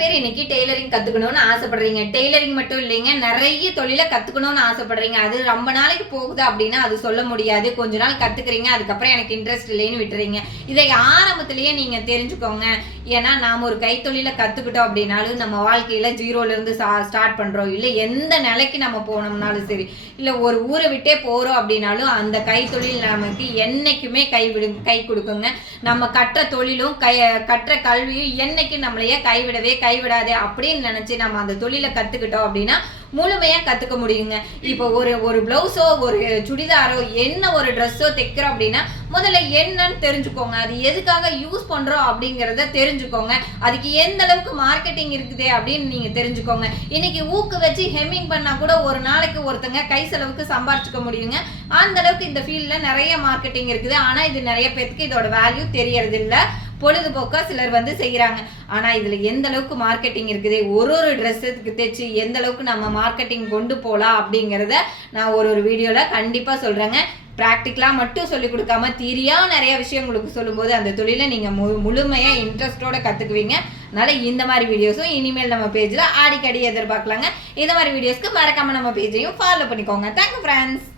பேர் இன்னைக்கு டெய்லரிங் கத்துக்கணும்னு ஆசைப்படுறீங்க. டெய்லரிங் மட்டும் இல்லைங்க, நிறைய தொழிலை கத்துக்கணும்னு ஆசைப்படுறீங்க. அது ரொம்ப நாளைக்கு போகுது அப்படின்னா அது சொல்ல முடியாது. கொஞ்ச நாள் கத்துக்கிறீங்க, அதுக்கப்புறம் எனக்கு இன்ட்ரெஸ்ட் இல்லைன்னு விட்டுறீங்க. இதை ஆரம்பத்திலேயே நீங்க தெரிஞ்சுக்கோங்க. ஏன்னா நாம ஒரு கைத்தொழிலை கத்துக்கிட்டோம் அப்படின்னாலும் நம்ம வாழ்க்கையில ஜீரோல இருந்து ஸ்டார்ட் பண்றோம், இல்ல எந்த நிலைக்கு நம்ம போனோம்னாலும் சரி, இல்ல ஒரு ஊரை விட்டே போறோம் அப்படின்னாலும் அந்த கைத்தொழில் நமக்கு என்னைக்குமே கை கொடுக்குங்க. நம்ம கற்ற தொழிலும் கற்ற கல்வியும் என்னைக்கும் நம்மளையே கைவிடாதே அப்படின்னு நினைச்சு நம்ம அந்த தொழிலை கத்துக்கிட்டோம் அப்படின்னா முழுமையா கத்துக்க முடியுங்க. இப்போ ஒரு பிளவுஸோ ஒரு சுடிதாரோ என்ன ஒரு ட்ரெஸ்ஸோ தைக்கிறோம் அப்படின்னா முதல்ல என்னன்னு தெரிஞ்சுக்கோங்க. அது எதுக்காக யூஸ் பண்றோம் அப்படிங்கிறத தெரிஞ்சுக்கோங்க. அதுக்கு எந்த அளவுக்கு மார்க்கெட்டிங் இருக்குது அப்படின்னு நீங்க தெரிஞ்சுக்கோங்க. இன்னைக்கு ஊக்கு வச்சு ஹெம்மிங் பண்ணா கூட ஒரு நாளைக்கு ஒருத்தங்க கை செலவுக்கு சம்பாரிச்சுக்க முடியுங்க. அந்த அளவுக்கு இந்த ஃபீல்ட்ல நிறைய மார்க்கெட்டிங் இருக்குது. ஆனா இது நிறைய பேருக்கு இதோட வேல்யூ தெரியறது இல்ல. பொழுதுபோக்கா சிலர் செய்யறாங்க. ஆனா இதுல எந்த அளவுக்கு மார்க்கெட்டிங் இருக்குது, ஒரு ட்ரெஸ்ஸுக்கு தைச்சு எந்த அளவுக்கு நம்ம மார்க்கெட்டிங் கொண்டு போகலாம் அப்படிங்கிறத நான் ஒரு வீடியோல கண்டிப்பா சொல்றேங்க. பிராக்டிக்கலா மட்டும் சொல்லிக் கொடுக்காம தீரியா நிறைய விஷயம் உங்களுக்கு சொல்லும்போது அந்த தொழிலை நீங்க முழுமையா இன்ட்ரெஸ்டோட கத்துக்குவீங்க. அதனால இந்த மாதிரி வீடியோஸும் இனிமேல் நம்ம பேஜ்ல அடிக்கடி எதிர்பார்க்கலாங்க. இந்த மாதிரி வீடியோஸ்க்கு மறக்காம நம்ம பேஜையும் ஃபாலோ பண்ணிக்கோங்க. Thank you friends.